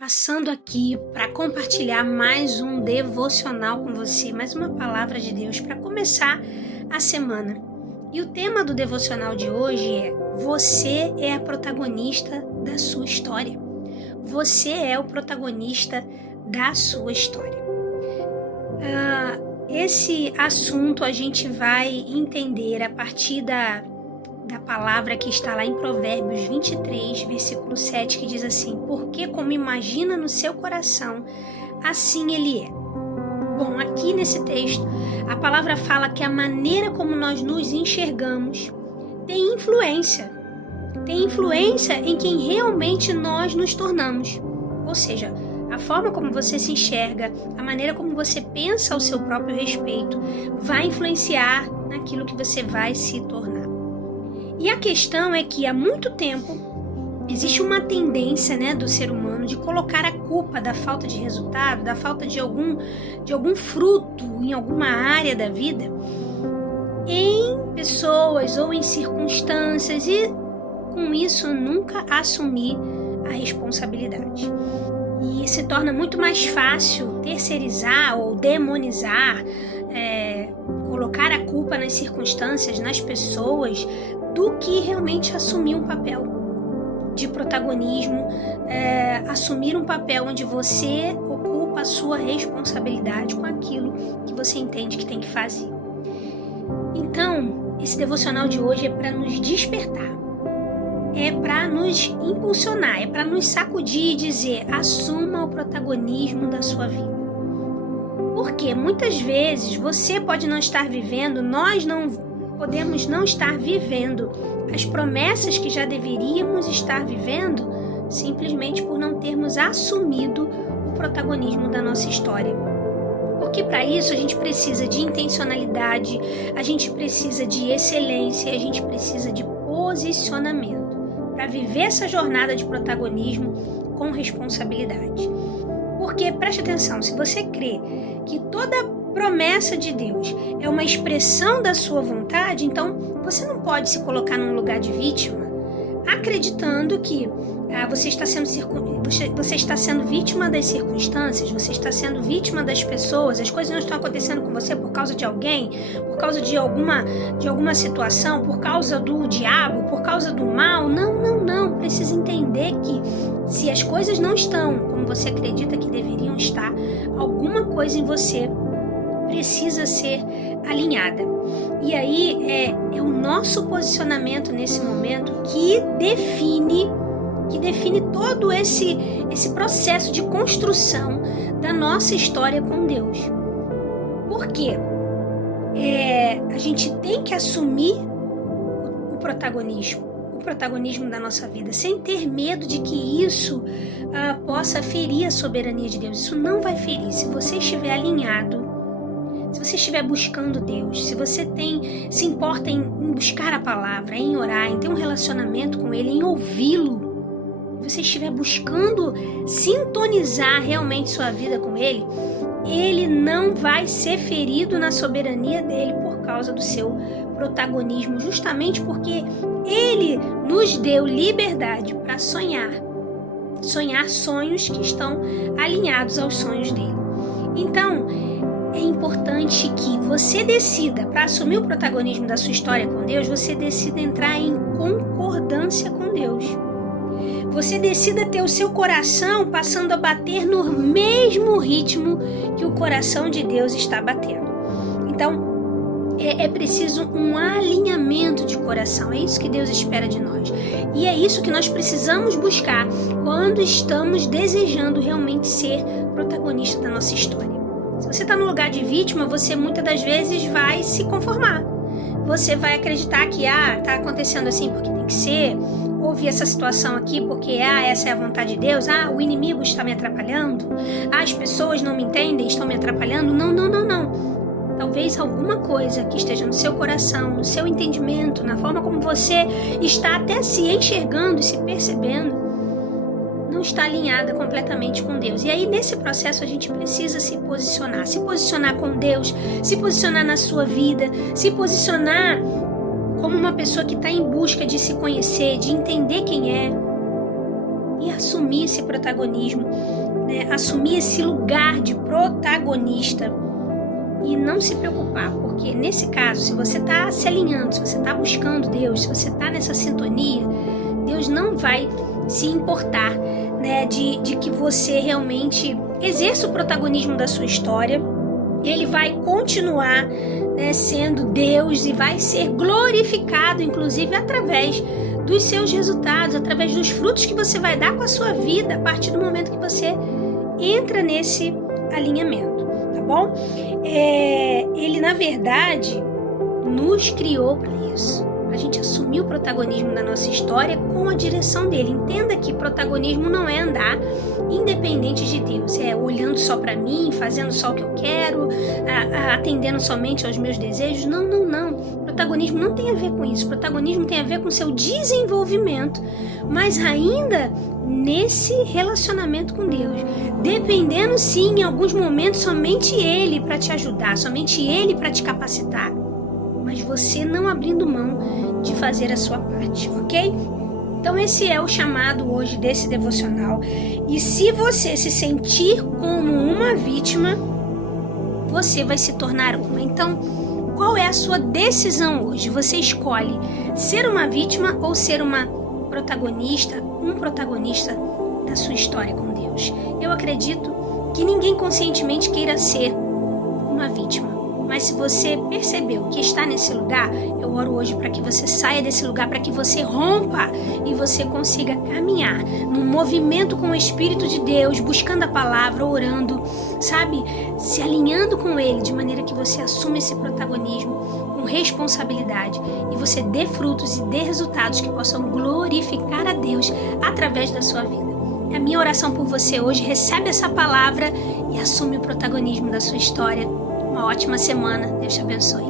Passando aqui para compartilhar mais um devocional com você, mais uma palavra de Deus para começar a semana. E o tema do devocional de hoje é: você é a protagonista da sua história. Você é o protagonista da sua história. Esse assunto a gente vai entender a partir da palavra que está lá em Provérbios 23, versículo 7, que diz assim: porque como imagina no seu coração, assim ele é. Bom, aqui nesse texto, a palavra fala que a maneira como nós nos enxergamos tem influência em quem realmente nós nos tornamos. Ou seja, a forma como você se enxerga, a maneira como você pensa ao seu próprio respeito, vai influenciar naquilo que você vai se tornar. E a questão é que há muito tempo existe uma tendência, do ser humano de colocar a culpa da falta de resultado, da falta de algum fruto em alguma área da vida em pessoas ou em circunstâncias e com isso nunca assumir a responsabilidade. E se torna muito mais fácil terceirizar ou demonizar, colocar a culpa nas circunstâncias, nas pessoas, do que realmente assumir um papel de protagonismo, assumir um papel onde você ocupa a sua responsabilidade com aquilo que você entende que tem que fazer. Então, esse devocional de hoje é para nos despertar, é para nos impulsionar, é para nos sacudir e dizer: assuma o protagonismo da sua vida. Porque muitas vezes você pode não estar vivendo, nós não podemos não estar vivendo as promessas que já deveríamos estar vivendo simplesmente por não termos assumido o protagonismo da nossa história. Porque para isso a gente precisa de intencionalidade, a gente precisa de excelência, a gente precisa de posicionamento para viver essa jornada de protagonismo com responsabilidade. Porque, preste atenção, se você crê que toda promessa de Deus é uma expressão da sua vontade, então você não pode se colocar num lugar de vítima acreditando que você está sendo vítima das circunstâncias, você está sendo vítima das pessoas, as coisas não estão acontecendo com você por causa de alguém, por causa de alguma situação, por causa do diabo, por causa do mal. Não. Precisa entender que se as coisas não estão como você acredita que deveriam estar, alguma coisa em você precisa ser alinhada. E aí é o nosso posicionamento nesse momento que define todo esse processo de construção da nossa história com Deus. Por quê? A gente tem que assumir o protagonismo da nossa vida, sem ter medo de que isso possa ferir a soberania de Deus. Isso não vai ferir. Se você estiver alinhado, se você estiver buscando Deus, se você se importa em buscar a palavra, em orar, em ter um relacionamento com Ele, em ouvi-lo, se você estiver buscando sintonizar realmente sua vida com Ele, Ele não vai ser ferido na soberania dEle por causa do seu protagonismo, justamente porque Ele nos deu liberdade para sonhar sonhos que estão alinhados aos sonhos dEle. Então, é importante que você decida, para assumir o protagonismo da sua história com Deus, você decida entrar em concordância com Deus. Você decida ter o seu coração passando a bater no mesmo ritmo que o coração de Deus está batendo. Então, é preciso um alinhamento de coração. É isso que Deus espera de nós. E é isso que nós precisamos buscar quando estamos desejando realmente ser protagonista da nossa história. Se você está no lugar de vítima, você muitas das vezes vai se conformar. Você vai acreditar que está acontecendo assim porque tem que ser, houve essa situação aqui porque essa é a vontade de Deus, o inimigo está me atrapalhando, as pessoas não me entendem, estão me atrapalhando. Não. Talvez alguma coisa que esteja no seu coração, no seu entendimento, na forma como você está até se enxergando e se percebendo, não está alinhada completamente com Deus. E aí, nesse processo, a gente precisa se posicionar com Deus, se posicionar na sua vida, se posicionar como uma pessoa que está em busca de se conhecer, de entender quem é, e assumir esse protagonismo, né? Assumir esse lugar de protagonista e não se preocupar, porque nesse caso, se você está se alinhando, se você está buscando Deus, se você está nessa sintonia, Deus não vai se importar, né, de que você realmente exerça o protagonismo da sua história. Ele vai continuar, né, sendo Deus e vai ser glorificado, inclusive através dos seus resultados, através dos frutos que você vai dar com a sua vida a partir do momento que você entra nesse alinhamento, tá bom? Ele, na verdade, nos criou para isso, para a gente assumir o protagonismo da nossa história com a direção dele. Entenda que protagonismo não é andar independente de Deus, é olhando só para mim, fazendo só o que eu quero, atendendo somente aos meus desejos. Não. Protagonismo não tem a ver com isso. Protagonismo tem a ver com o seu desenvolvimento, mas ainda nesse relacionamento com Deus, dependendo sim, em alguns momentos, somente Ele para te ajudar, somente Ele para te capacitar, mas você não abrindo mão de fazer a sua parte, ok? Então esse é o chamado hoje desse devocional. E se você se sentir como uma vítima, você vai se tornar uma. Então, qual é a sua decisão hoje? Você escolhe ser uma vítima ou ser uma protagonista, um protagonista da sua história com Deus? Eu acredito que ninguém conscientemente queira ser uma vítima. Mas se você percebeu que está nesse lugar, eu oro hoje para que você saia desse lugar, para que você rompa e você consiga caminhar num movimento com o Espírito de Deus, buscando a palavra, orando, sabe? Se alinhando com Ele, de maneira que você assuma esse protagonismo com responsabilidade e você dê frutos e dê resultados que possam glorificar a Deus através da sua vida. É a minha oração por você hoje. Recebe essa palavra e assume o protagonismo da sua história. Uma ótima semana. Deus te abençoe.